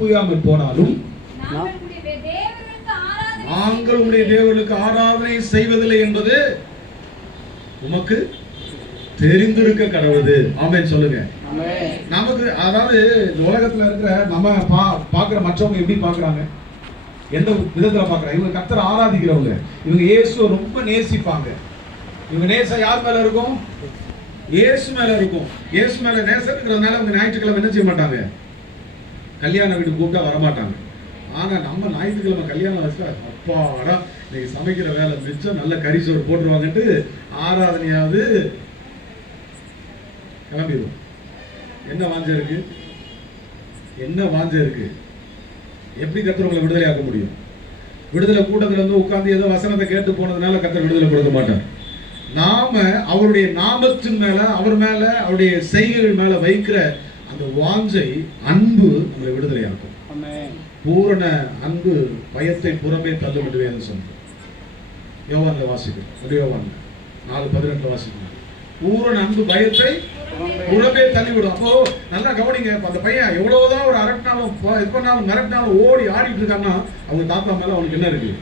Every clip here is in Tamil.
புரியாமல் போனாலும் நாங்கள் உடைய தேவர்களுக்கு ஆராதனை செய்வதில்லை என்பது உமக்கு தெரிந்திருக்க கடவுது. ஆமென் சொல்லுங்க. நமக்கு அதாவது இந்த உலகத்துல இருக்கிற நம்ம பாக்குற மற்றவங்க எப்படி பாக்குறாங்க, எந்த விதத்துல பாக்குறாங்க? இவங்க கர்த்தரை ஆராதிக்கிறவங்க, இவங்க இயேசுவை ரொம்ப நேசிப்பாங்க. இவங்க நேசம் யார் மேல இருக்கும்? இயேசு மேல இருக்கும். இயேசு மேல நேசம் இருக்கிறதுனால அவங்க ஞாயிற்றுக்கிழமை என்ன செய்ய மாட்டாங்க? கல்யாண வீடு கூப்பிட்டா வரமாட்டாங்க. ஆனா நம்ம ஞாயிற்றுக்கிழமை கல்யாணம் வச்சா அப்பாடா இன்னைக்கு சமைக்கிற வேலை மிச்சம், நல்ல கறி சோறு போட்டுருவாங்கன்ட்டு ஆராதனையாவது கிளம்பிடுவோம். என்ன வாஞ்ச இருக்கு? என்ன வாஞ்ச இருக்கு? எப்படி கர்த்தர் உங்களை விடுதலை ஆக்க முடியும்? விடுதலை கூட்டத்தில் வந்து உட்கார்ந்து ஏதோ வசனத்தை கேட்டு போனதுனால கர்த்தர் விடுதலை கொடுக்க மாட்டார். நாம அவருடைய நாமத்தின் மேல, அவர் மேல, அவருடைய செய்கைகள் மேல வைக்கிற அந்த வாஞ்சை, அன்பு நம்மளை விடுதலை ஆக்கும். பூரண அன்பு பயத்தை புறமே தள்ளும் என்று வேதம் சொன்னது. யோவான்ல வாசிக்கிறோம். யோவான் 4:18 வாசிக்கிறோம். பூரண அன்பு பயத்தை புறமே தள்ளிவிடும். அப்போ நல்லா கவனிங்க. அந்த பையன் எவ்வளவுதான் ஒரு அரட்டினாலும் இது பண்ணாலும் மிரட்டினாலும் ஓடி ஆடிட்டு இருக்காங்கன்னா அவங்க தாத்தா மேல அவனுக்கு என்ன இருக்கு?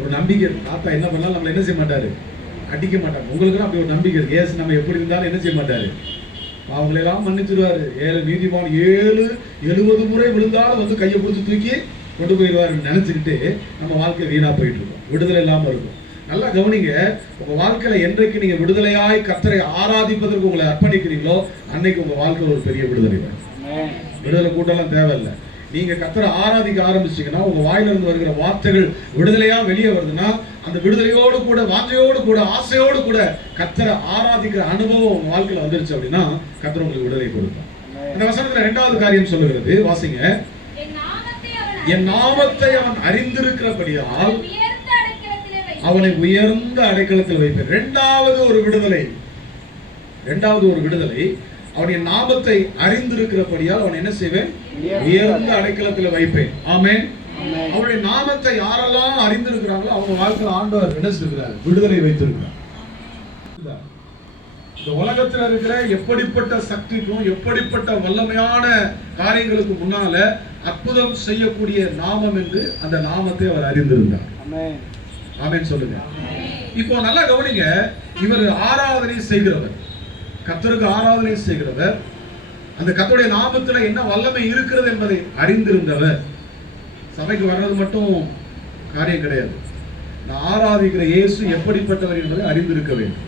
ஒரு நம்பிக்கை. தாத்தா என்ன பண்ணாலும் நம்மளை என்ன செய்ய மாட்டாரு? அடிக்க மாட்டாங்க. உங்களுக்கு அப்படி ஒரு நம்பிக்கை இருக்கு. ஏசு நம்ம எப்படி இருந்தாலும் என்ன செய்ய மாட்டாரு? அவங்களெல்லாம் மன்னிச்சிருவாரு. 7 நீதிமான் 70 முறை விழுந்தாலும் வந்து கையை பிடிச்சி தூக்கி கொண்டு போயிடுவாருன்னு நினைச்சுக்கிட்டு நம்ம வாழ்க்கை வீணா போயிட்டு இருக்கோம், விடுதலை இல்லாம இருக்கும். நல்லா கவனிங்க. உங்க வாழ்க்கையில என்றைக்கு நீங்க விடுதலையாய் கர்த்தரை ஆராதிப்பதற்கு உங்களை அர்ப்பணிக்கிறீங்களோ அன்னைக்கு உங்க வாழ்க்கை ஒரு பெரிய விடுதலை. விடுதலை கூட்டம்லாம் தேவையில்லை. நீங்க கர்த்தரை ஆராதிக்க ஆரம்பிச்சீங்கன்னா உங்க வாயில இருந்து வருகிற வார்த்தைகள் விடுதலையா வெளியே வருதுன்னா அந்த விடுதலையோடு கூட, வாஞ்சையோடு கூட, ஆசையோடு கூட கர்த்தரை ஆராதிக்கிற அனுபவம் உங்க வாழ்க்கையில வந்துருச்சு அப்படின்னா கர்த்தர் உங்களுக்கு விடுதலை கொடுப்பார். அந்த வசனத்துல 2வது காரியம் சொல்லுகிறது, வாசிங்க. என் நாமத்தை அவன் அறிந்திருக்கிறபடியால் அவனை உயர்ந்த அடைக்கலத்தில் வைப்பேன். 2வது ஒரு விடுதலை. 2வது ஒரு விடுதலை. அவனுடைய நாமத்தை அறிந்திருக்கிறபடியால் அவன் என்ன செய்வேன்? உயர்ந்த அடைக்கலத்தில் வைப்பேன். ஆமென். அவருடைய நாமத்தை யாரெல்லாம் அறிந்திருக்கிறாங்களோ அவங்க வாழ்க்கையில் ஆண்டவர் என்ன செய்கிறார்? விடுதலை வைத்திருக்கிறார். இந்த உலகத்தில் இருக்கிற எப்படிப்பட்ட சக்திக்கும் எப்படிப்பட்ட வல்லமையான காரியங்களுக்கு முன்னால அற்புதம் செய்யக்கூடிய நாமம் என்று அந்த நாமத்தை அவர் அறிந்திருந்தார். ஆமென் சொல்லுங்க. இப்போ நல்லா கவனிங்க. இவர் ஆராதனை செய்கிறவர், கர்த்தருக்கு ஆராதனை செய்கிறவர், அந்த கர்த்தருடைய நாமத்துல என்ன வல்லமை இருக்கிறது என்பதை அறிந்திருந்தவர். சபைக்கு வர்றது மட்டும் காரியம் கிடையாது. நான் ஆராதிக்கிற இயேசு எப்படிப்பட்டவர் என்பதை அறிந்திருக்க வேண்டும்.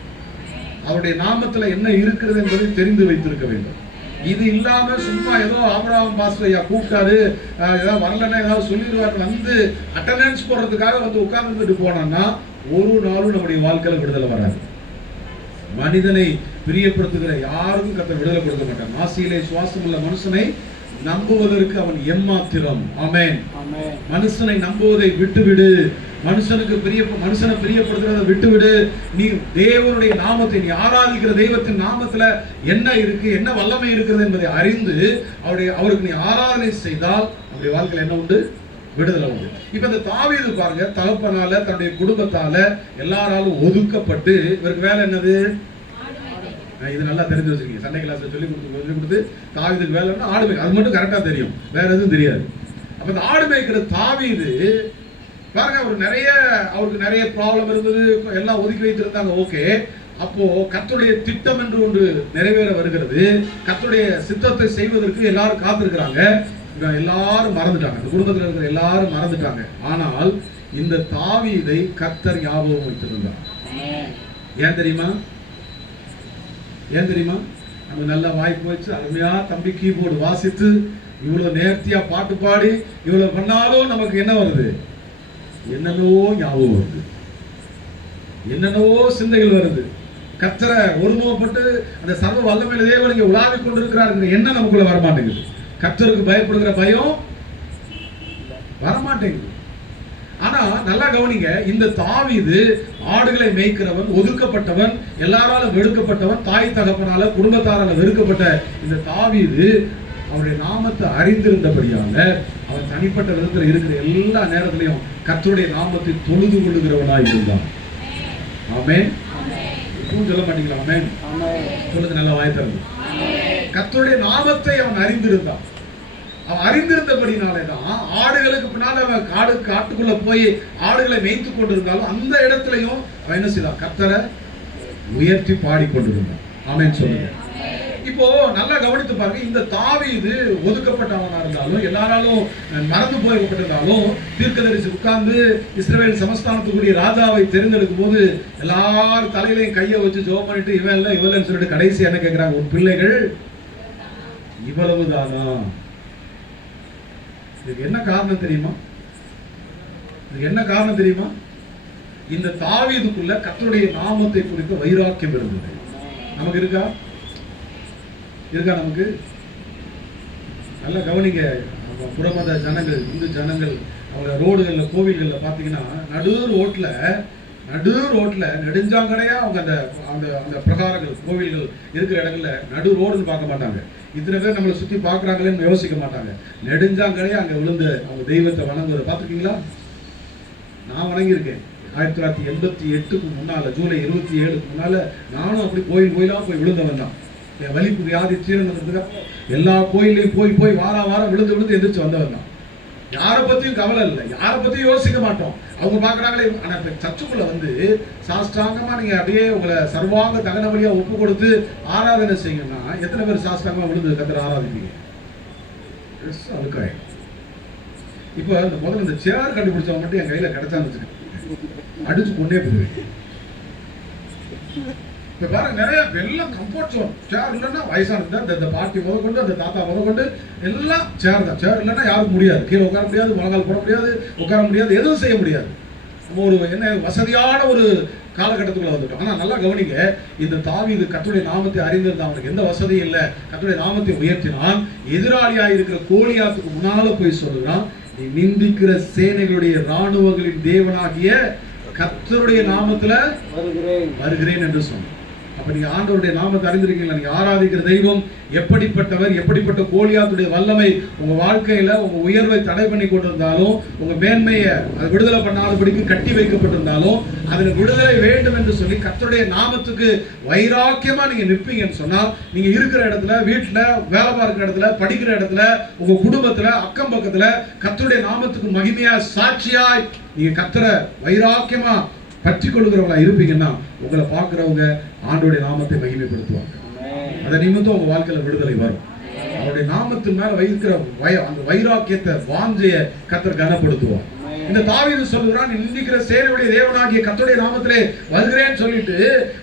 அவருடைய நாமத்துல என்ன இருக்கிறது என்பதை தெரிந்து வைத்திருக்க வேண்டும். இது இல்லாம சும்மா ஏதோ ஆபிரகாம் பாஸ்டர் ஐயா கூப்பிட்டாரு, ஏதாவது வரலன்னா ஏதாவது சொல்லிடுவாரு, வந்து அட்டெண்டன்ஸ் போடுறதுக்காக வந்து உட்கார்ந்துட்டு போனோம்னா ஒரு நாளும் நம்முடைய வாழ்க்கையில விடுதலை வராது. மனிதனை பிரியப்படுத்துகிற யாருக்கும் கர்த்தர் விடுதலை கொடுக்க மாட்டார். நாசியிலே சுவாசம் உள்ள மனுஷனை நம்புவதற்கு அவன் எம்மாத்திரம். ஆமென். மனுஷனை நம்புவதை விட்டுவிடு. மனுஷனை பிரியப்படுத்துறதை விட்டுவிடு. நீ தேவனுடைய நாமத்தை, நீ ஆராதிக்கிற தெய்வத்தின் நாமத்துல என்ன இருக்கு, என்ன வல்லமை இருக்கிறது என்பதை அறிந்து அவருக்கு நீ ஆராதனை செய்தால் அவருடைய வாழ்க்கையில் என்ன உண்டு? விடுதலை உண்டு. இப்ப இந்த தாவீது பாருங்க, தகப்பனால தன்னுடைய குடும்பத்தால எல்லாராலும் ஒதுக்கப்பட்டு இவருக்கு வேலை என்னது? இது நல்லா தெரிஞ்சு வச்சிருக்கீங்க. சண்டே கிளாஸ்ல சொல்லி கொடுத்து தாவீதுக்கு வேலைன்னா ஆடு மேய்க்க, அது மட்டும் கரெக்டா தெரியும், வேற எதுவும் தெரியாது. அப்ப இந்த ஆடு மேய்க்கிற தாவீது பாருங்க, அவருக்கு நிறைய ப்ராப்ளம் இருந்தது, எல்லாம் ஒதுக்கி வைத்திருந்தாங்க. ஓகே, அப்போ கர்த்தருடைய திட்டம் என்று ஒன்று நிறைவேற வருகிறது. கர்த்தருடைய சித்தத்தை செய்வதற்கு எல்லாரும் காத்திருக்கிறாங்க. எல்லாரும் மறந்துட்டாங்க, அந்த குடும்பத்தில் இருக்கிற எல்லாரும் மறந்துட்டாங்க. ஆனால் இந்த தாவீதை கர்த்தர் ஞாபகம் வைத்திருந்தார். ஏன் தெரியுமா? நம்ம நல்ல வாய்ப்பு வச்சு அருமையா தம்பி கீபோர்டு வாசித்து இவ்வளவு நேர்த்தியா பாட்டு பாடி இவ்வளவு பண்ணாலும் நமக்கு என்ன வருது? என்னென்னவோ ஞாபகம் வருது, என்னென்னவோ சிந்தைகள் வருது. கர்த்தரை ஒருமுகப்பட்டு அந்த சர்வ வல்லமையில தேவன் இங்க உலாவிக் கொண்டிருக்கிறார் என்ன நமக்குள்ள வரமாட்டேங்குது. கர்த்தருக்கு பயப்படுகிற பயம் வரமாட்டேங்குது. ஆனா நல்லா கவனிங்க, இந்த தாவீது ஆடுகளை மேய்க்கிறவன், ஒதுக்கப்பட்டவன், எல்லாராலும் வெறுக்கப்பட்டவன், தாய் தகப்பனால குடும்பத்தாரால வெறுக்கப்பட்ட இந்த தாவீது அவருடைய நாமத்தை அறிந்திருந்தபடியால அவன் தனிப்பட்ட விதத்தில் இருக்கிற எல்லா நேரத்திலையும் கர்த்தருடைய நாமத்தை தொழுது கொள்ளுகிறவனாய் இருந்தான். ஆமென். இப்பவும் சொல்ல மாட்டீங்களா? ஆமென் சொல்லுங்க, நல்லா வாய் திறந்து. கர்த்தருடைய நாமத்தை அவன் அறிந்திருந்தான். அவன் அறிந்திருந்தபடினாலே தான் ஆடுகளுக்கு பின்னால் அவன் காட்டுக்குள்ள போய் ஆடுகளை மேய்த்து கொண்டிருந்தாலும் அந்த இடத்துலயும் அவன் என்ன செய்தான்? கர்த்தரை உயர்த்தி பாடிக்கொண்டிருந்தான். ஆமென் சொல்லுங்க. இப்போ நல்லா கவனித்து பாருங்க. இந்த தாவீது ஒதுக்கப்பட்டவனா இருந்தாலும், எல்லாராலும் மறந்து போய்க்கப்பட்டிருந்தாலும், தீர்க்கதரிசி உட்கார்ந்து இஸ்ரவேல் சமஸ்தானத்துக்குரிய ராஜாவை தேர்ந்தெடுக்கும் போது எல்லாரும் தலையிலையும் கையை வச்சு ஜெபம் பண்ணிட்டு இவன் இல்லை இவன் சொல்லிட்டு கடைசி என்ன கேட்கிறாங்க? உன் பிள்ளைகள் இவ்வளவுதானா? இதுக்கு என்ன காரணம் தெரியுமா? இதுக்கு என்ன காரணம் தெரியுமா? இந்த தாவீதுக்குள்ள கர்த்தருடைய நாமத்தை குறித்த வைராக்கியம் இருந்தது. நமக்கு இருக்கா? இருக்கா நமக்கு? நல்லா கவனிங்க. புறமத ஜனங்கள், இந்து ஜனங்கள், அவங்க ரோடுகள்ல கோவில்கள்ல பாத்தீங்கன்னா நடு ரோட்ல நெடுஞ்சாங்கடையா அவங்க அந்த அந்த அந்த பிரகாரங்கள் கோவில்கள் இருக்கிற இடங்கள்ல நடு ரோடுன்னு பார்க்க மாட்டாங்க. இத்தனை பேர் நம்மளை சுத்தி பாக்குறாங்களேன்னு யோசிக்க மாட்டாங்க. நெடுஞ்சாங்கடையா அங்க விழுந்து அவங்க தெய்வத்தை வணங்குவதை பார்த்துருக்கீங்களா? நான் வணங்கியிருக்கேன். 1988க்கு முன்னால, ஜூலை 27க்கு முன்னால நானும் அப்படி கோயிலா போய் விழுந்தவன் தான். என் வலிப்பு வியாதி தீரணுன்றதுக்காக எல்லா கோயிலையும் போய் வாரம் விழுந்து எந்திரிச்சு வந்தவன் தான். யாரை பத்தியும் கவலை இல்லை, யாரை பத்தியும் யோசிக்க மாட்டோம். அவங்க பாக்குறாங்களே. ஆனா இப்ப சர்ச்சுக்குள்ள வந்து சாஷ்டாங்கமா நீங்க அப்படியே உங்களை சர்வாங்க தகன வழியா ஒப்பு கொடுத்து ஆராதனை செய்யுங்கன்னா எத்தனை பேர் சாஷ்டாங்கமா விழுந்து கர்த்தரை ஆராதிப்பீங்க? அதுக்காக இப்ப முதல்ல இந்த சேர் கண்டுபிடிச்சவங்க மட்டும் என் கையில கிடைச்சான்னு வச்சுக்கேன், அடிச்சு கொண்டே போடுவேன். இப்ப பாருங்க, நிறைய எல்லாம் கம்ஃபர்ட் ஜோன். சேர் இல்லைன்னா வயசானது அந்த பாட்டி முதற்கொண்டு அந்த தாத்தா முதற்கொண்டு எல்லாம் சேர் தான். சேர் இல்லைன்னா யாருக்கும் முடியாது. கீழே உட்கார முடியாது, முழங்கால் போட முடியாது, உட்கார முடியாது, எதுவும் செய்ய முடியாது. நம்ம ஒரு என்ன வசதியான ஒரு காலகட்டத்துக்குள்ள வந்துட்டோம். ஆனா நல்லா கவனிங்க. இந்த தாவீது கர்த்தருடைய நாமத்தை அறிந்திருந்தான். அவனுக்கு எந்த வசதியும் இல்லை. கர்த்தருடைய நாமத்தை உயர்த்தினான். எதிராளியாக இருக்கிற கோலியாத்துக்கு முன்னால போய் சொல்லுகிறான், நீ நிந்திக்கிற சேனைகளுடைய ராணுவங்களின் தேவனாகிய கர்த்தருடைய நாமத்துல வருகிறேன் என்று சொன்னான். அப்ப நீங்க ஆண்டவருடைய நாமத்தை அறிந்திருக்கீங்களா? நீங்க ஆராதிக்கிற தெய்வம் எப்படிப்பட்டவர், எப்படிப்பட்ட கோலியாத்துடைய வல்லமை உங்க வாழ்க்கையில உங்க உயர்வை தடை பண்ணி கொண்டிருந்தாலும், உங்க மேன்மையை அதை விடுதலை பண்ணாதபடிக்கு கட்டி வைக்கப்பட்டிருந்தாலும், அதுல விடுதலை வேண்டும் என்று சொல்லி கர்த்தருடைய நாமத்துக்கு வைராக்கியமா நீங்க நிற்பீங்கன்னு சொன்னா, நீங்க இருக்கிற இடத்துல, வீட்டுல, வேலை பார்க்கிற இடத்துல, படிக்கிற இடத்துல, உங்க குடும்பத்துல, அக்கம் பக்கத்துல கர்த்தருடைய நாமத்துக்கு மகிமையா சாட்சியாய் நீங்க கர்த்தரை வைராக்கியமா பற்றி கொள்கிறவங்களா இருப்பீங்கன்னா உங்களை பார்க்கிறவங்க ஆண்டோடைய நாமத்தை மகிமைப்படுத்துவாங்க. அதை நிமித்தம் உங்க வாழ்க்கையில விடுதலை வரும். அவருடைய நாமத்தின் மேல வைக்கிற அந்த வைராக்கியத்தை, வாஞ்சைய கர்த்தர் கனப்படுத்துவார். இந்த தாவீது சொல்லுகிறான், நிந்திக்கிற சேனையுடைய தேவனாகிய கர்த்தருடைய நாமத்திலே வருகிறேன்னு சொல்லிட்டு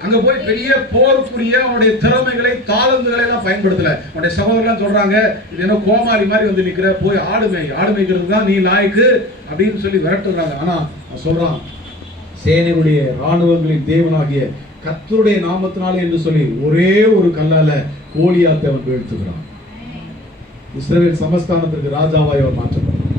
அங்க போய் பெரிய போருக்குரிய அவனுடைய திறமைகளை, தாளந்துகளை எல்லாம் பயன்படுத்தல. அவனுடைய சகோதரர்கள் சொல்றாங்க, இது என்ன கோமாளி மாதிரி வந்து நிக்கிற, போய் ஆடு மேய்க்கிறது தான் நீ லாய்க்கு அப்படின்னு சொல்லி விரட்டுறாங்க. ஆனா சொல்றான், சேனையுடைய ராணுவங்களின் தேவனாகிய கர்த்தருடைய நாமத்தினாலே என்று சொல்லி ஒரே ஒரு கல்லால கோலியாத்தை அவன் வீழ்த்துகிறான். இஸ்ரவேல் சமஸ்தானத்திற்கு ராஜாவாய் அவர் மாற்றப்படுறான்.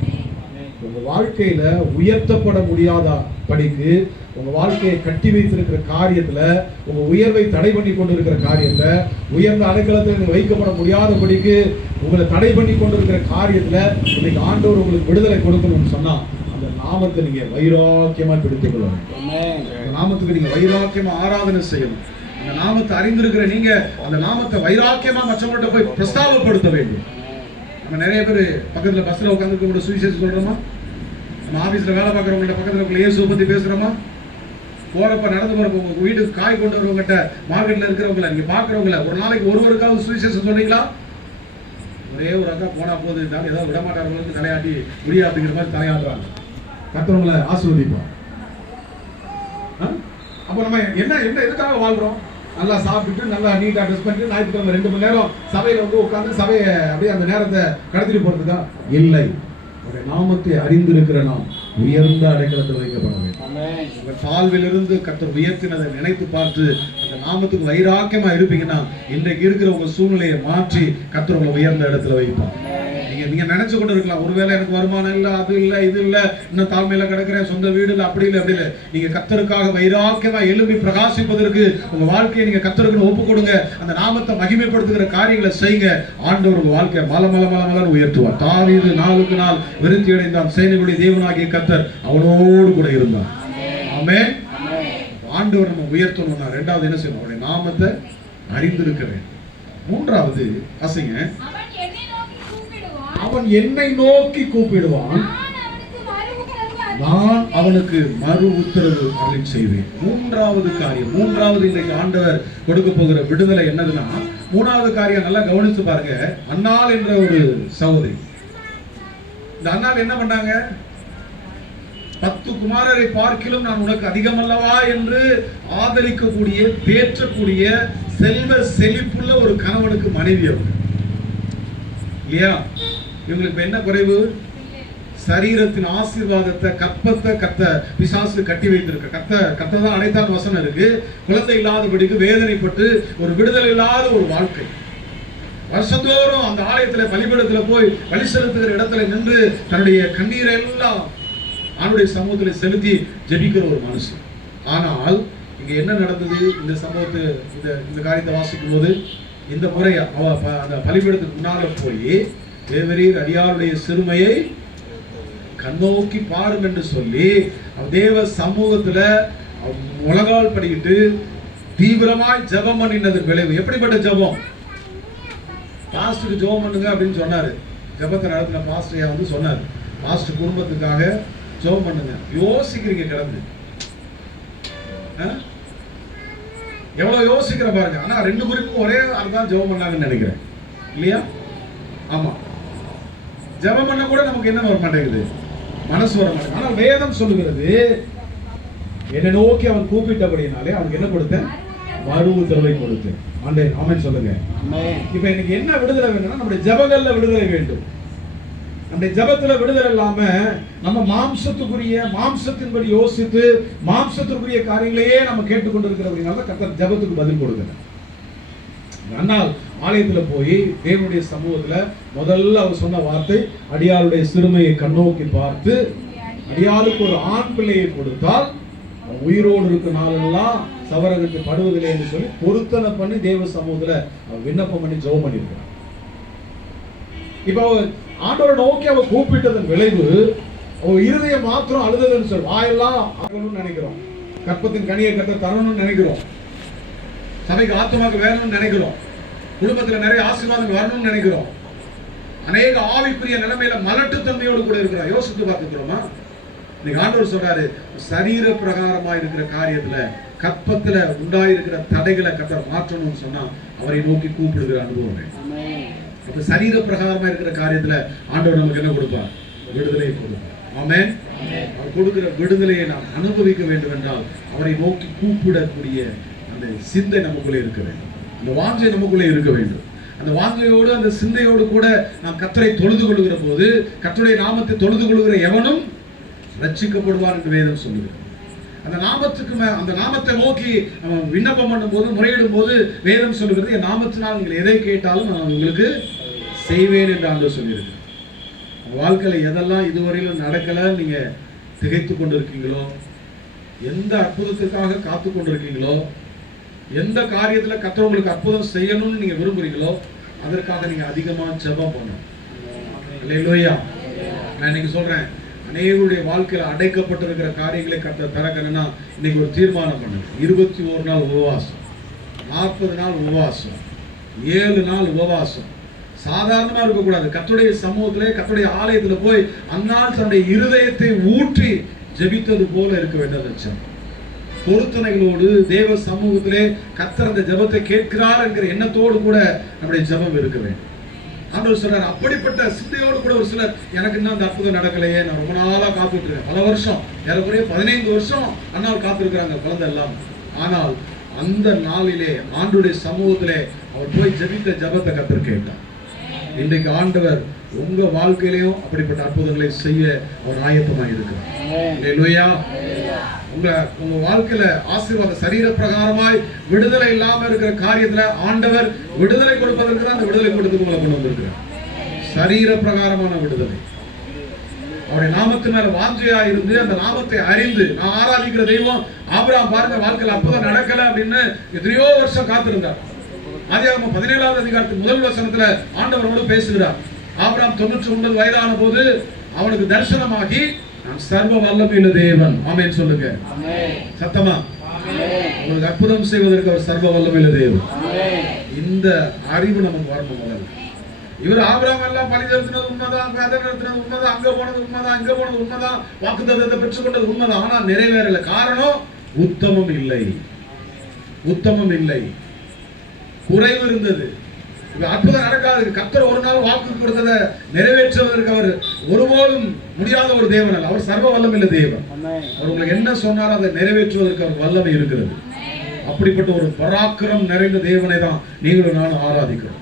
உங்க வாழ்க்கையில உயர்த்தப்பட முடியாத படிக்கு, உங்க வாழ்க்கையை கட்டி வைத்திருக்கிற காரியத்துல, உங்க உயர்வை தடை பண்ணி கொண்டிருக்கிற காரியத்தை, உயர்ந்த அடைக்கலத்தில் வைக்கப்பட முடியாதபடிக்கு உங்களை தடை பண்ணி கொண்டிருக்கிற காரியத்துல இன்னைக்கு ஆண்டவர் உங்களுக்கு விடுதலை கொடுக்கணும்னு சொன்னா அந்த நாமத்தை நீங்க வைராக்கியமா பிடித்துக் கொள்ளணும். அந்த நாமத்துக்கு நீங்க வைராக்கியமா ஆராதனை செய்யணும். அந்த நாமத்தை அறிந்திருக்கிற நீங்க அந்த நாமத்தை வைராக்கியமா மற்றவங்கள்ட்ட போய் பிரஸ்தாபப்படுத்த வேண்டும். நம்ம நிறைய பேர் பக்கத்துல பஸ்ல உட்காந்துருக்க சுவிசேஷம் சொல்றோமா? நம்ம ஆபீஸ்ல வேலை பார்க்கறவங்கள்ட்ட பக்கத்துல இயேசுவை பத்தி பேசுறோமா? போறப்ப நடந்து போறப்ப உங்க வீட்டுக்கு காய் கொண்டு வரவங்ககிட்ட, மார்க்கெட்ல இருக்கிறவங்கள நீங்க பாக்குறவங்கள ஒரு நாளைக்கு ஒருவருக்காவது சுவிசேஷம் சொன்னீங்களா? ஒரே ஒரு அக்கா போனா போது ஏதாவது விடமாட்டாரவங்களுக்கு தலையாட்டி முடியா அப்படிங்கிற மாதிரி தலையாடுறாங்க. கர்த்தவங்களை ஆசீர்வதிப்போம். அப்போ நம்ம என்ன எதுக்காக வாழ்றோம்? நல்லா சாப்பிட்டுட்டு நல்லா நீட்டா ட்ரெஸ் பண்ணிட்டு ஞாயிற்றுக்கிழமை 2 மணி நேரம் சபையில வந்து உட்கார்ந்து சபையை அப்படியே அந்த நேரத்தை கடத்திட்டு போறதுக்கா? இல்லை. அவருடைய நாமத்தை அறிந்திருக்கிற நாம் உயர்ந்த அடைக்கலத்தில் வைக்கப்பட வேண்டும். உங்க தாழ்விலிருந்து கர்த்தர் உயர்த்தினதை நினைத்து பார்த்து அந்த நாமத்துக்கு வைராக்கியமா இருப்பீங்கன்னா இன்றைக்கு இருக்கிற உங்க சூழ்நிலையை மாற்றி கர்த்தர் உங்களை உயர்ந்த இடத்துல வைப்பார். நீங்க நினைச்சு கொண்டு இருக்கலாம், ஒருவேளை எனக்கு வருமானம் இல்லை, அது இல்லை, இது இல்லை, இன்னும் தாழ்மையில கிடக்கிறேன், சொந்த வீடு இல்லை, அப்படி இல்லை, அப்படி இல்லை. நீங்க கர்த்தருக்காக வைராக்கியமா எழும்பி பிரகாசிப்பதற்கு உங்க வாழ்க்கையை நீங்க கர்த்தருக்கு ஒப்பு கொடுங்க. அந்த நாமத்தை மகிமைப்படுத்துகிற காரியங்களை செய்யுங்க. ஆண்டவர் உங்க வாழ்க்கையை மல உயர்த்துவார். தாவீது நாளுக்கு நாள் விருத்தி அடைந்தான். சேனைகளுடைய தேவனாகிய கர்த்தர் அவனோடு கூட இருந்தார். ஆமென். ஆண்டவர் நம்ம உயர்த்தணும்னா ரெண்டாவது என்ன செய்யணும்? அவருடைய நாமத்தை அறிந்திருக்க வேண்டும். மூன்றாவது வாசிங்க. அவன் என்னை நோக்கி கூப்பிடுவான், நான் அவனுக்கு மறு உத்தரவு அருளி செய்வேன். மூன்றாவது காரியம், மூன்றாவது இன்றைக்கு ஆண்டவர் கொடுக்க போகிற விடுதலை என்னதுன்னா, மூணாவது காரியம் நல்லா கவனிச்சு பாருங்க. அன்னாள் என்ற ஒரு சகோதரி, இந்த அன்னாள் என்ன பண்ணாங்க? 10 குமாரரை பார்க்கிலும் நான் உனக்கு அதிகமல்லவா என்று ஆதரிக்கக்கூடிய, தேற்றக்கூடிய, செல்வ செழிப்புள்ள ஒரு கணவனுக்கு மனைவி அவங்க இல்லையா? இவங்களுக்கு என்ன குறைவு? சரீரத்தின் ஆசீர்வாதத்தை, கற்பத்தை கத்த பிசாசு கட்டி வைத்திருக்க. கத்த தான் அடைத்தான் வசனம் இருக்கு. குழந்தை இல்லாதபடிக்கு வேதனைப்பட்டு ஒரு விடுதலை இல்லாத ஒரு வாழ்க்கை. வருஷந்தோறும் அந்த ஆலயத்துல பலிபீடத்துல போய் பலி செலுத்துகிற இடத்துல நின்று தன்னுடைய கண்ணீரை எல்லாம் ஆண்டுடைய சமூகத்துல செலுத்தி ஜெபிக்கிற ஒரு மனுஷன். ஆனால் இங்க என்ன நடந்தது? இந்த சம்பவத்தை, இந்த காரியத்தை வாசிக்கும் போது, இந்த முறை அவ அந்த பலிபீடத்துக்கு முன்னால போய் தேவரீர் அடியாருடைய சிறுமையை கண்ணோக்கி பாரும் என்று சொல்லி தேவ சமூகத்துல முழங்கால் படிக்கிட்டு தீவிரமாய் ஜெபம் பண்ணினது விளைவு. எப்படிப்பட்ட ஜெபம்? பாஸ்டருக்கு ஜெபம் பண்ணுங்க அப்படின்னு சொன்னாரு. ஜெபத்தை நடத்தின பாஸ்டர் வந்து சொன்னார், பாஸ்டர் குடும்பத்துக்காக ஜெபம் பண்ணுங்க. யோசிக்கிறீங்க கிடந்து, எவ்வளவு யோசிக்கிற பாருங்க. ஆனா 2 குறிப்பும் ஒரே அர்த்தம் ஜெபம் பண்ணாங்கன்னு நினைக்கிறேன் இல்லையா? ஆமா, ஜெபம் பண்ண கூட நமக்கு என்ன வர மாட்டேங்குது, மனசு வர மாட்டேங்குது. ஆனால் வேதம் சொல்லுகிறது, என்னை நோக்கி அவன் கூப்பிட்டபடினாலே அவனுக்கு என்ன கொடுத்தேன்? மறு உத்தரவை கொடுத்தேன். ஆமென் சொல்லுங்க. இப்ப எனக்கு என்ன விடுதலை வேணும்னா, நம்முடைய ஜெபங்கள்ல விடுதலை வேண்டும். நம்முடைய ஜெபத்துல விடுதலை இல்லாம நம்ம மாம்சத்தின்படி யோசித்து மாம்சத்திற்குரிய காரியங்களையே நம்ம கேட்டுக்கொண்டிருக்கிறதுனால கர்த்தர் ஜெபத்துக்கு பதில் கொடுக்கல. அன்னால் ஆலயத்துல போய் தேவனுடைய சமூகத்துல முதல்ல அவர் சொன்ன வார்த்தை, அடியாருடைய சிறுமையை கண்ணோக்கி பார்த்து அடியாருக்கு ஒரு ஆண் பிள்ளையை கொடுத்தால் உயிரோடு இருக்க நாளெல்லாம் சவரகத்து படுவதில்லை என்று சொல்லி பொருத்தனை பண்ணி தேவ சமூகத்துல விண்ணப்பம் பண்ணி ஜெபம் பண்ணிருக்கிறார். இப்ப ஆண்டவரை நோக்கி அவ கூப்பிட்டதன் விளைவு, அவ இருதயம் மாத்திரம் அழுததுன்னு சொல்லி வாயெல்லாம் ஆகணும்னு நினைக்கிறோம், கற்பத்தின் கனியை கர்த்தர் தரணும்னு நினைக்கிறோம், சபைக்கு ஆத்மாவுக்கு வேணும்னு நினைக்கிறோம், குடும்பத்துல நிறைய ஆசீர்வாதம் வரணும்னு நினைக்கிறோம், அநேக ஆவிக்குரிய நிலைமையில மலட்டுத்தன்மையோடு கூட இருக்கிறோம். யோசித்து பார்த்துக்கிறோமா? இன்னைக்கு ஆண்டவர் சொல்றாரு, சரீர பிரகாரமா இருக்கிற காரியத்துல, கற்பத்துல உண்டாயிருக்கிற தடைகளை கர்த்தர் மாற்றணும்னு சொன்னா அவரை நோக்கி கூப்பிடுகிற அனுபவம். அப்ப சரீர பிரகாரமா இருக்கிற காரியத்துல ஆண்டவர் நமக்கு என்ன கொடுப்பார்? விடுதலை கொடுப்பார். ஆமென். அவர் கொடுக்கிற விடுதலையை நாம் அனுபவிக்க வேண்டும் என்றால் அவரை நோக்கி கூப்பிடக்கூடிய அந்த சிந்தை நமக்குள்ளே இருக்க வேண்டும், அந்த வாஞ்சை நமக்குள்ளே இருக்க வேண்டும். அந்த வாஞ்சையோடு அந்த சிந்தையோடு கூட நாம் கர்த்தரை தொழுது கொள்ளுகிற போது, கர்த்தருடைய நாமத்தை தொழுது கொள்ளுகிற எவனும் ரட்சிக்கப்படுவார் என்று வேதம் சொல்லுகிறது. அந்த நாமத்தை நோக்கி விண்ணப்பம் பண்ணும் போது, முறையிடும் போது வேதம் சொல்லுகிறது, என் நாமத்தினால் நீங்கள் எதை கேட்டாலும் நான் உங்களுக்கு செய்வேன் என்று ஆண்டவர் சொல்லியிருக்கு. வாழ்க்கையில எதெல்லாம் இதுவரையிலும் நடக்கல நீங்க திகைத்து கொண்டிருக்கீங்களோ, எந்த அற்புதத்துக்காக காத்து கொண்டிருக்கீங்களோ, எந்த காரியத்துல கர்த்தர் உங்களுக்கு அற்புதம் செய்யணும்னு நீங்க விரும்புறீங்களோ அதற்காக நீங்க அதிகமா ஜெபம் பண்ணணும். அல்லேலூயா. நான் இன்னைக்கு சொல்றேன், அநேகருடைய வாழ்க்கையில அடைக்கப்பட்டிருக்கிற காரியங்களை கர்த்தர் திறக்கணும்னா இன்னைக்கு ஒரு தீர்மானம் பண்ணுங்க. 21 நாள் உபவாசம், 40 நாள் உபவாசம், 7 நாள் உபவாசம். சாதாரணமா இருக்கக்கூடாது. கர்த்தருடைய சமூகத்திலே, கர்த்தருடைய ஆலயத்துல போய் அந்நாள் தன்னுடைய இருதயத்தை ஊற்றி ஜெபித்தது போல இருக்க வேண்டும். பொருத்தனைகளோடு தேவ சமூகத்திலே கர்த்தர் அந்த ஜெபத்தை கேட்கிறார் என்கிற எண்ணத்தோடு கூட நம்முடைய ஜெபம் இருக்க வேண்டும். ஆண்டவர் சொல்றார், அப்படிப்பட்ட சிந்தையோடு கூட ஒரு சிலர், எனக்கு இன்னும் அந்த அற்புதம் நடக்கலையே, நான் ரொம்ப நாளா காத்துட்டு இருக்கேன், பல வருஷம், ஏறக்குறைய 15 வருஷம் அண்ணால் காத்திருக்கிறாங்க குழந்தை எல்லாம். ஆனால் அந்த நாளிலே ஆண்டவருடைய சமூகத்திலே அவர் போய் ஜெபித்த ஜெபத்தை கர்த்தர் கேட்டார். இன்றைக்கு ஆண்டவர் உங்க வாழ்க்கையிலையும் அப்படிப்பட்ட அற்புதங்களை செய்ய அவர் ஆயத்தமாக இருக்கிறார். அல்லேலூயா. உங்க வாழ்க்கையில ஆசீர்வாத சரீர பிரகாரமாய் விடுதலை இல்லாம இருக்கிற காரியத்துல ஆண்டவர் விடுதலை கொடுப்பதற்கு தான் அந்த விடுதலை கொடுத்து உங்களை கொண்டு வந்திருக்கிறார். சரீர பிரகாரமான விடுதலை. அவருடைய நாமத்து மேல வாஞ்சையா இருந்து அந்த நாமத்தை அறிந்து நான் ஆராதிக்கிற தெய்வம். ஆபிரகாம் பாருங்க, வாழ்க்கையில அற்புதம் நடக்கல அப்படின்னு எத்தனையோ வருஷம் காத்திருந்தார். ஆதியாகமம் 17வது அதிகாரத்தின் 1 வசனத்துல ஆண்டவரோடு பேசுகிறார். ஆபிரகாம் 99 வயதான போது அவனுக்கு தரிசனமாகி, நான் சர்வ வல்லமையுள்ள தேவன். ஆமென் சொல்லுங்க. சத்தமா. உங்களுக்கு அற்புதம் செய்வதற்கு அவர் சர்வ வல்லமையுள்ள தேவன். இந்த அறிவு நமக்கு வரணும். முதல்ல இவர் ஆபிரகாம் எல்லாம் பலி செலுத்தினது உண்மைதான், கதை நடத்தினது உண்மைதான், அங்க போனது உண்மைதான், இங்க போனது உண்மைதான், வாக்குத்தத்தத்தை பெற்றுக்கொண்டது உண்மைதான். ஆனா நிறைவேறல. காரணம் உத்தமம் இல்லை, உத்தமம் இல்லை, குறைவு இருந்தது. அற்புதம் நடக்காது. கர்த்தர் ஒரு நாள் வாக்கு கொடுத்ததை நிறைவேற்றுவதற்கு அவர் ஒருபோதும் முடியாத ஒரு தேவன் அல்ல. அவர் சர்வ வல்லமையுள்ள தேவன். அவர் உங்களுக்கு என்ன சொன்னாலும் அதை நிறைவேற்றுவதற்கு அவர் வல்லமை இருக்கிறது. அப்படிப்பட்ட ஒரு பராக்கிரம் நிறைந்த தேவனை தான் நீங்களும் நானும் ஆராதிக்கிறோம்.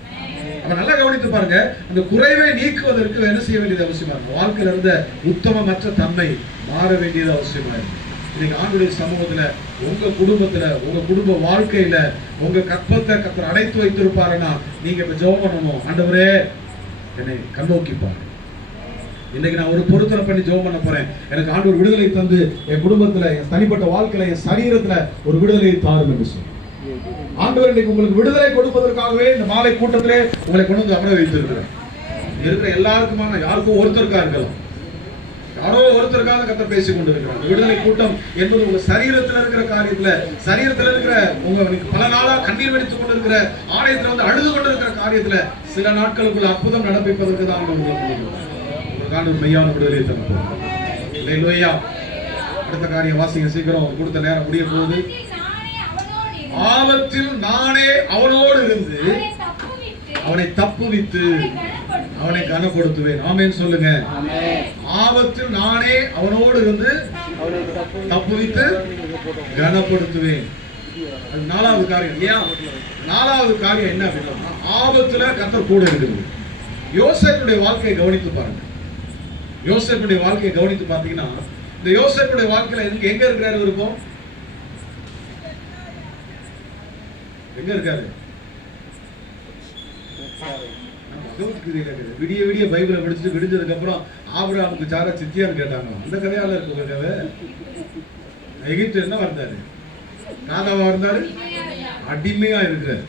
அப்ப நல்லா கவனித்து பாருங்க, அந்த குறைவை நீக்குவதற்கு என்ன செய்ய வேண்டியது அவசியமா இருக்கு. வாழ்க்கையில இருந்த உத்தமமற்ற தன்மை மாற வேண்டியது அவசியமா இருக்கு. இன்னைக்கு ஆண்டுடைய சமூகத்துல, உங்க குடும்பத்துல, உங்க குடும்ப வாழ்க்கையில உங்க கற்பத்தை கர்த்தர் அடைத்து வைத்திருப்பாருன்னா நீங்க இப்ப ஜெபம் பண்ணணும். ஆண்டவரே என்னை கண்ணோக்கி பாரு. இன்னைக்கு நான் ஒரு பொருத்தனை பண்ணி ஜெபம் பண்ண போறேன். எனக்கு ஆண்டவர் விடுதலை தந்து என் குடும்பத்துல, என் தனிப்பட்ட வாழ்க்கையில, என் சரீரத்துல ஒரு விடுதலை தாரும் என்று சொல்லி ஆண்டவர் இன்னைக்கு உங்களுக்கு விடுதலை கொடுப்பதற்காகவே இந்த மாலை கூட்டத்திலே உங்களை கொண்டு வந்து அமர வைத்திருக்கிறேன். இருக்கிற எல்லாருக்குமான, யாருக்கும் ஒருத்தருக்கா இருக்கலாம், யாரோ ஒருத்தருக்காக கர்த்தர் பேசிக் கொண்டிருக்கிறார். விடுதலை கூட்டம் என்பது உங்க சரீரத்தில் இருக்கிற காரியத்துல, சரீரத்தில் இருக்கிற உங்களுக்கு பல நாளா கண்ணீர் வெடித்துக் கொண்டிருக்கிற, ஆலயத்துல வந்து அழுது கொண்டிருக்கிற காரியத்துல சில நாட்களுக்குள்ள அற்புதம் நடப்பிப்பதற்கு தான் ஒரு மெய்யான விடுதலை தரப்போம். அல்லேலூயா. அடுத்த காரியம் வாசிங்க சீக்கிரம், கொடுத்த நேரம் முடிய போகுது. ஆபத்தில் நானே அவனோடு இருந்து அவனை தப்புவித்து அவனை கனப்படுத்துவேன். ஆமென் சொல்லுங்க. ஆபத்தில் நானே அவனோடு இருந்து தப்புவித்து கனப்படுத்துவேன். அது நாலாவது காரியம். ஏன் நாலாவது காரியம் என்ன அப்படின்னா, ஆபத்துல கர்த்தர் கூட இருக்குது. யோசேப்புடைய வாழ்க்கையை கவனித்து பாருங்க. யோசேப்புடைய வாழ்க்கையை கவனித்து பார்த்தீங்கன்னா, இந்த யோசேப்புடைய வாழ்க்கையில எங்க இருக்கிறாரு இருக்கும்? எங்க இருக்காரு? விடிய விடிய பைபிளை படிச்சுட்டு விடிஞ்சதுக்கு அப்புறம் ஆபிரகாமுக்கு சாரா சித்தியான்னு கேட்டாங்க. அந்த கதையால இருக்கு கதை. எகிப்து என்ன வந்தாரு? ராஜாவா இருந்தாரு, அடிமையா இருக்கிறாரு,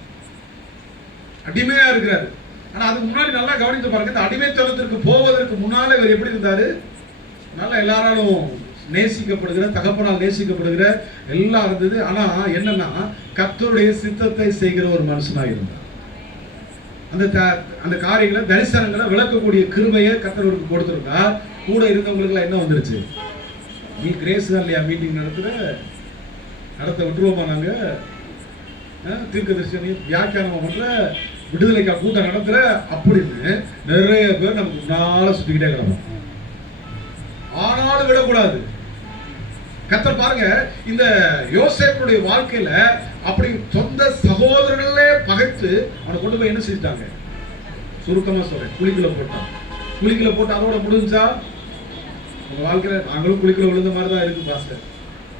அடிமையா இருக்கிறாரு. ஆனா அதுக்கு முன்னாடி நல்லா கவனித்து பாருங்க, இந்த அடிமைத்தனத்திற்கு போவதற்கு முன்னால இவர் எப்படி இருந்தாரு? நல்லா எல்லாராலும் நேசிக்கப்படுகிற, தகப்பனால் நேசிக்கப்படுகிற எல்லாம் இருந்தது. ஆனா என்னன்னா, கர்த்தருடைய சித்தத்தை செய்கிற ஒரு மனுஷனா இருந்தார். அந்த காரியங்களை, தரிசனங்களை விளக்கக்கூடிய கிருபையை கர்த்தருக்கு கொடுத்திருந்தார். கூட இருந்தவங்களுக்கு என்ன வந்துருச்சு? நீ கிரேஸ் தான் இல்லையா மீட்டிங் நடத்த விட்டுருவோமா நாங்க? தீர்க்க தரிசனம் வியாக்கியானம் பண்ற, விடுதலைக்கா கூட்டம் நடத்துற அப்படின்னு நிறைய பேர் நமக்கு முன்னால சுத்திக்கிட்டே கிடக்கும். ஆனாலும் விடக்கூடாது. கர்த்தர் பாருங்க, இந்த யோசேப்புடைய வாழ்க்கையில அப்படி சொந்த சகோதரர்களே பகைத்து அவனை கொண்டு போய் என்ன செஞ்சிட்டாங்க? சுருக்கமா சொல்றேன், குழிக்குள்ள போட்டான். குழிக்குள்ள போட்டு அதோட முடிஞ்சா? உங்க வாழ்க்கையில நாங்களும் குழிக்குள்ள விழுந்த மாதிரி தான் இருக்கு பாஸ்டர்.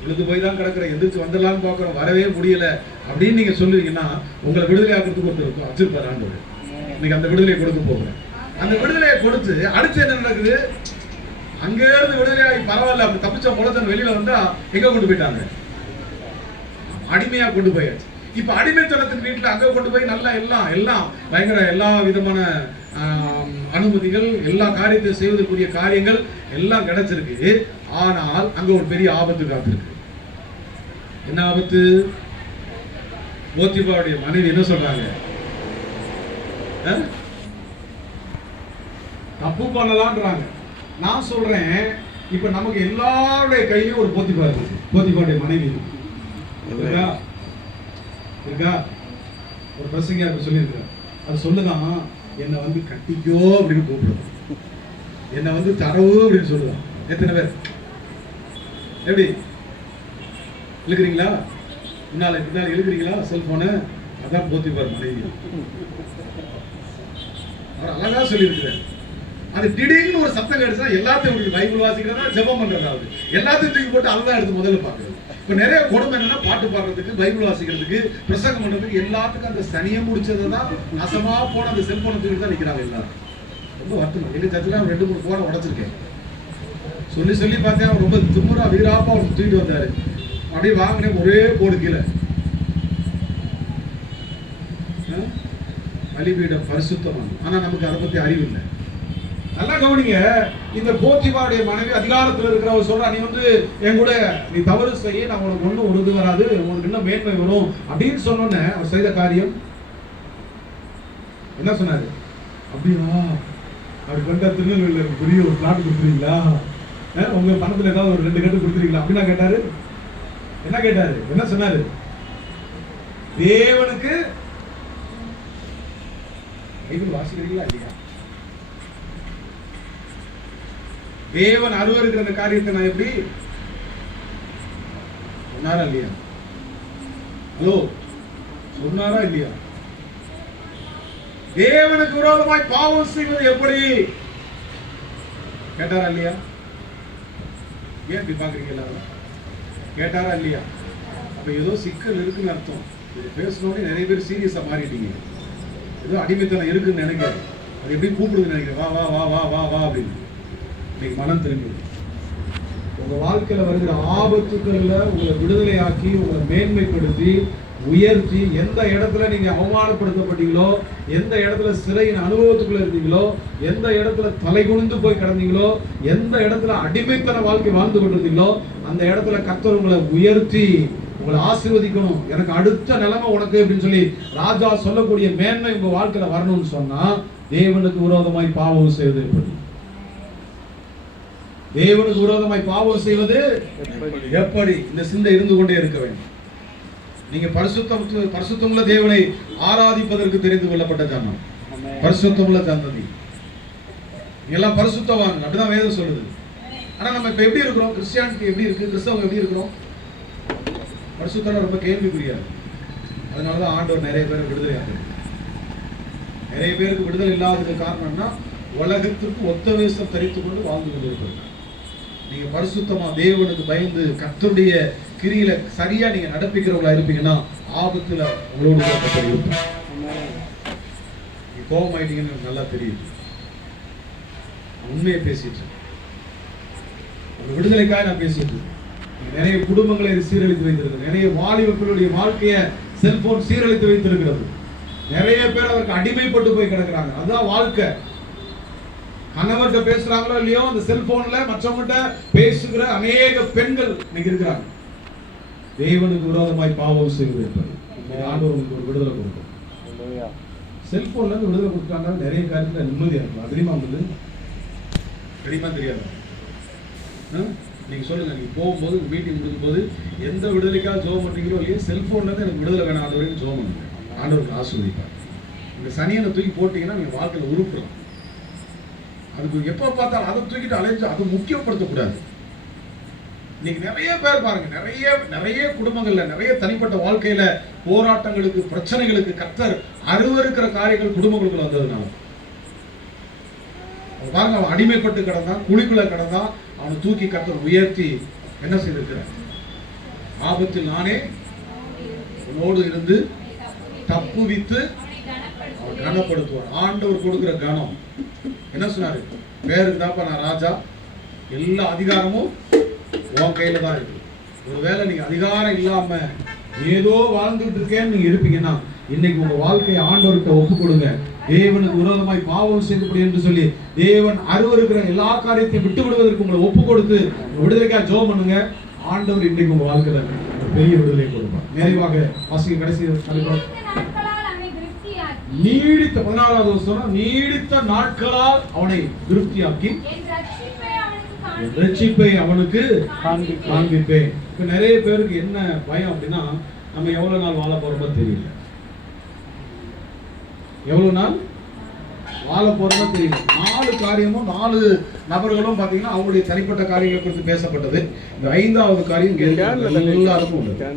விழுந்து போய் தான் கிடக்குறேன், எந்திரிச்சு வந்துடலான்னு பாக்குறோம், வரவே முடியல அப்படின்னு நீங்க சொல்லுவீங்கன்னா, உங்களை விடுதலை ஆக்கிறதுக்கு ஒருத்தர் இருக்கும், வச்சிருப்பாரு ஆண்டவர். இன்னைக்கு அந்த விடுதலையை கொடுக்க போகிறேன். அந்த விடுதலையை கொடுத்து அடுத்து என்ன நடக்குது? அங்கே இருந்து விடுதலையாகி பரவாயில்ல, அப்படி தப்பிச்ச பொழத்தன் வெளியில வந்தா எங்க கொண்டு போயிட்டாங்க? அடிமையா கொண்டு போயாச்சு. இப்ப அடிமைத்தனத்தின் வீட்டுல அங்க கொண்டு போய் நல்லா எல்லாம் பயங்கர எல்லா விதமான அனுமதிகள், எல்லா காரியத்தை செய்வதற்குரிய காரியங்கள் எல்லாம் கிடைச்சிருக்கு. ஆனால் அங்க ஒரு பெரிய ஆபத்து காத்திருக்கு. என்ன ஆபத்து? போத்திபாவுடைய மனைவி என்ன சொல்றாங்க? தப்பு பண்ணலான்றாங்க. நான் சொல்றேன், இப்ப நமக்கு எல்லாருடைய கையிலும் ஒரு போத்திபா இருக்கு. போத்திபாவுடைய மனைவி இருக்கா? ஒரு பிரசங்கியார் சொல்லியிருக்காரு. அது சொல்லுதான், என்னை வந்து கட்டிக்கோ அப்படின்னு கூப்பிடுவோம், என்னை வந்து தரவு அப்படின்னு சொல்லுவான். எத்தனை பேர் எப்படி இழுக்கிறீங்களா? முன்னால இழுக்கிறீங்களா செல்போனு? அதான் போத்திபார் மனைவி. அவர் அழகா சொல்லியிருக்கிறார். அது திடீர்னு ஒரு சத்தம் கிடைச்சா எல்லாத்தையும் பைபிள் வாசிக்கிறதா, ஜெபம் பண்றதாவது, எல்லாத்தையும் தூக்கி போட்டு அதுதான் எடுத்து முதல்ல பார்க்கறது. இப்ப நிறைய கொடுமை என்னன்னா, பாட்டு பாடுறதுக்கு, பைபிள் வாசிக்கிறதுக்கு, பிரசங்கம் பண்றதுக்கு எல்லாத்துக்கும் அந்த சனியை முடிச்சதை தான் அசமா போன அந்த செல்போனை தூக்கி தான் நிக்கிறாங்க எல்லாரும். ரொம்ப வருத்தம். எங்க சத்துல 2-3 போனை உடைச்சிருக்கேன். சொல்லி பார்த்தேன். அவர் ரொம்ப திமுறா வீராப்பா அவர் தூக்கிட்டு வந்தாரு. அப்படியே வாங்கினேன், ஒரே போடு கீழே பலிபீடம் பரிசுத்தமான. ஆனா நமக்கு அதை பத்தி அறிவு இல்லை. நல்லா கவனிங்க, இந்த போத்திபாவுடைய மனைவி அதிகாரத்தில் இருக்கிறவர் சொல்றா, நீ வந்து என் கூட நீ தவறு செய்ய, நான் உனக்கு ஒன்றும் உறுதி வராது, உனக்கு இன்னும் மேன்மை வரும் அப்படின்னு சொன்னோன்னே அவர் செய்த காரியம் என்ன சொன்னாரு? அப்படியா? அப்படி கொண்டா திருநெல்வேலியில் பெரிய ஒரு பிளாட் கொடுத்துருவீங்களா? உங்க பணத்துல ஏதாவது ஒரு 2 கட்டு கொடுத்துருவீங்களா அப்படின்னா கேட்டாரு. என்ன கேட்டாரு? என்ன சொன்னாரு? தேவனுக்கு பைபிள் வாசிக்கிறீங்களா இல்லையா? தேவன் அருவருக்கிற அந்த காரியத்தை நான் எப்படி சொன்னாரா இல்லையா? ஹலோ, சொன்னாரா இல்லையா? தேவனுக்கு விரோதமாய் பாவம் செய்வது எப்படி கேட்டாரா இல்லையா? ஏன் இப்படி பாக்குறீங்க எல்லாரும்? கேட்டாரா இல்லையா? அப்ப ஏதோ சிக்கல் இருக்குன்னு அர்த்தம். இது பேசணும்னு நிறைய பேர் சீரியஸா மாறிட்டீங்க. ஏதோ அடிமைத்தனம் இருக்குன்னு நினைக்கிறேன். அது எப்படி கூப்பிடுதுன்னு நினைக்கிறேன். வா வா வா வா வா வா அப்படின்னு. இன்னைக்கு மனம் திரும்பி உங்க வாழ்க்கையில வருகிற ஆபத்துக்கள்ல உங்களை விடுதலையாக்கி, உங்களை மேன்மைப்படுத்தி, உயர்த்தி, எந்த இடத்துல நீங்க அவமானப்படுத்தப்பட்டீங்களோ, எந்த இடத்துல சிறையின் அனுபவத்துக்குள்ள இருந்தீங்களோ, எந்த இடத்துல தலை குனிந்து போய் கிடந்தீங்களோ, எந்த இடத்துல அடிமைத்தன வாழ்க்கை வாழ்ந்து கொண்டிருந்தீங்களோ, அந்த இடத்துல கர்த்தர் உங்களை உயர்த்தி உங்களை ஆசீர்வதிக்கணும். எனக்கு அடுத்த நிலைமை உனக்கு அப்படின்னு சொல்லி ராஜா சொல்லக்கூடிய மேன்மை உங்க வாழ்க்கையில வரணும்னு சொன்னா, தேவனுக்கு விரோதமாய் பாவம் செய்வது எப்படி? தேவனுக்கு விரோதமாய் பாவம் செய்வது எப்படி? இந்த சிந்தை இருந்து கொண்டே இருக்க வேண்டும். நீங்க பரிசுத்தமுள்ள தேவனை ஆராதிப்பதற்கு தெரிந்து கொள்ளப்பட்ட ஜனம், பரிசுத்தமுள்ள சந்ததி. எல்லாம் பரிசுத்தவான், அப்படிதான் வேதம் சொல்லுது. ஆனா நம்ம இப்ப எப்படி இருக்கிறோம்? கிறிஸ்டியானிட்டி எப்படி இருக்கு? கிறிஸ்தவங்க எப்படி இருக்கிறோம்? பரிசுத்தம் ரொம்ப கேள்விக்குரியாது. அதனாலதான் ஆண்டவர் நிறைய பேர் விடுதலை ஆகுது. நிறைய பேருக்கு விடுதலை இல்லாததுக்கு காரணம்னா உலகத்திற்கு ஒத்த வேஷம் தரித்து கொண்டு வாழ்ந்து கொண்டிருக்கிறார். நீங்க பரிசுத்தமா தேவனுக்கு பயந்து கர்த்தருடைய கிரியில சரியா நீங்க நடப்பிக்கிறவங்களா இருப்பீங்கன்னா ஆபத்துல உங்களோட கர்த்தர் இருப்பார். கோபம் ஆயிட்டீங்கன்னு நல்லா தெரியுது. உண்மையை பேசிட்டு ஒரு விடுதலைக்காக நான் பேசிட்டு நிறைய குடும்பங்களை சீரழித்து வைத்திருக்கிறது. நிறைய வாலிபர்களுடைய வாழ்க்கையை செல்போன் சீரழித்து வைத்திருக்கிறது. நிறைய பேர் அதற்கு அடிமைப்பட்டு போய் கிடக்குறாங்க. அதுதான் வாழ்க்கை. கணவர்கிட்ட பேசுறாங்களோ இல்லையோ, அந்த செல்போன்ல மற்றவங்கிட்ட பேசுகிற அநேக பெண்கள் இன்னைக்கு இருக்கிறாங்க. தேவனுக்கு விரோதமாய் பாவம் செய்வது எப்படி? ஆண்டவர் உங்களுக்கு ஒரு விடுதலை கொடுக்கும். செல்போன்ல இருந்து விடுதலை கொடுத்தாங்க. நிறைய காரியத்துல நிம்மதியா இருக்கும். அதிகமா வந்து தெரியுமா தெரியாது. நீங்க சொல்லுங்க, நீங்க போகும்போது மீட்டிங் முடிக்கும் போது எந்த விடுதலைக்காக ஜோம் பண்றீங்களோ இல்லையோ, செல்போன்ல இருந்து எனக்கு விடுதலை வேணாம் அது வரைக்கும் ஜோம் பண்ணுங்க. ஆண்டவருக்கு ஆசீர்வதிப்பார். இந்த சனியனை தூக்கி போட்டீங்கன்னா நீங்க வாழ்க்கையில உருப்பலாம். அதுக்கு எப்ப பார்த்தாலும் அதை தூக்கிட்டு அலைஞ்சு அதை முக்கியப்படுத்தக்கூடாது. இன்னைக்கு நிறைய பேர் பாருங்க, நிறைய குடும்பங்கள்ல, நிறைய தனிப்பட்ட வாழ்க்கையில போராட்டங்களுக்கு, பிரச்சனைகளுக்கு கர்த்தர் அருவருக்கிற காரியங்கள் குடும்பங்களுக்கு வந்ததுனால பாருங்க, அவன் அடிமைப்பட்டு கிடந்தான், குழிக்குள்ள கிடந்தான், அவனை தூக்கி கர்த்தர் உயர்த்தி என்ன செய்திருக்கிறார்? ஆபத்தில் நானே உன்னோடு இருந்து தப்புவித்து அவன் கனப்படுத்துவார். ஆண்டவர் கொடுக்கிற கனம் என்ன சொன்னாரு? பேருக்கு தாப்பா நான் ராஜா, எல்லா அதிகாரமும் உன் கையில தான் இருக்கு. ஒருவேளை நீங்க அதிகாரம் இல்லாம ஏதோ வாழ்ந்துட்டு இருக்கேன்னு நீங்க இருப்பீங்கன்னா, இன்னைக்கு உங்க வாழ்க்கையை ஆண்டவர்கிட்ட ஒப்பு கொடுங்க. தேவனுக்கு விரோதமாய் பாவம் செய்யப்படும் என்று சொல்லி தேவன் அருவருக்கிற எல்லா காரியத்தையும் விட்டு விடுவதற்கு உங்களை ஒப்பு கொடுத்து விடுதலைக்காக ஜெபம் பண்ணுங்க. ஆண்டவர் இன்னைக்கு உங்க வாழ்க்கையில பெரிய விடுதலை கொடுப்பார். நிறைவாக வாசிக்க கடைசி நீடித்த 14வது வசனம், நீடித்த நாட்களால் அவனை திருப்தியாக்கி ரட்சிப்பை அவனுக்கு காண்பிப்பேன். இப்ப நிறைய பேருக்கு என்ன பயம் அப்படின்னா, நம்ம எவ்வளவு நாள் வாழ போறோமோ தெரியல. எவ்வளவு நாள் வாழ போறோமோ தெரியல. 4 காரியமும் 4 நபர்களும் பாத்தீங்கன்னா அவங்களுடைய தனிப்பட்ட காரியங்களை குறித்து பேசப்பட்டது. இந்த 5வது காரியம் எல்லாருக்கும் உண்டு.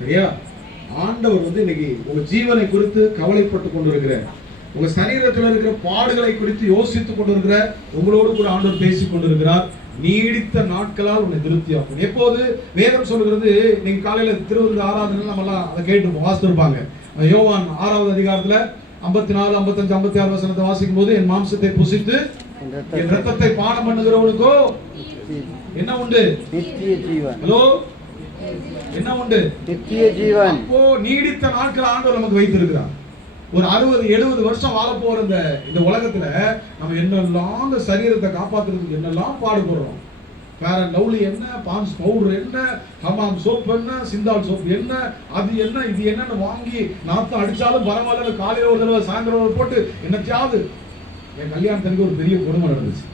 சரியா? ஆண்டவர் வந்து இன்னைக்கு உங்க ஜீவனை குறித்து கவலைப்பட்டு கொண்டிருக்கிற, உங்க சரீரத்தில் இருக்கிற பாடுகளை குறித்து யோசித்துக் கொண்டிருக்கிற உங்களோடு கூட ஆண்டவர் பேசிக் கொண்டிருக்கிறார். நீடித்த நாட்களால் உன்னை திருப்தியாக்கும். எப்போது வேதம் சொல்லுகிறது, நீங்க காலையில திருவிருந்த ஆராதனை நம்ம எல்லாம் அதை கேட்டு வாசித்திருப்பாங்க. யோவான் 6வது அதிகாரத்துல 54, 55, 56 வசனத்தை வாசிக்கும் போது, என் மாம்சத்தை புசித்து என் ரத்தத்தை பானம் பண்ணுகிறவனுக்கோ என்ன உண்டு? நித்திய ஜீவன். ஹலோ, என்ன உண்டு? நித்திய ஜீவன். அப்போ நீடித்த நாட்கள் ஆண்டவர் நமக்கு வைத்திருக்கிறார். ஒரு 60-70 வருஷம் வாழ போற இந்த உலகத்துல நம்ம என்னெல்லாம் இந்த சரீரத்தை காப்பாத்துறதுக்கு என்னெல்லாம் பாடுபடுறோம். ஃபேர் அண்ட் லவ்லி என்ன, பான்ஸ் பவுடர் என்ன, ஹமாம் சோப் என்ன, சிந்தால் சோப் என்ன, அது என்ன இது என்னன்னு வாங்கி நாத்தம் அடிச்சாலும் பரவாயில்ல, காலையில் ஒரு தடவை சாயந்தரம் ஒரு போட்டு என்னத்தையாவது. என் கல்யாணத்துக்கு ஒரு பெரிய கொடுமை நடந்துச்சு.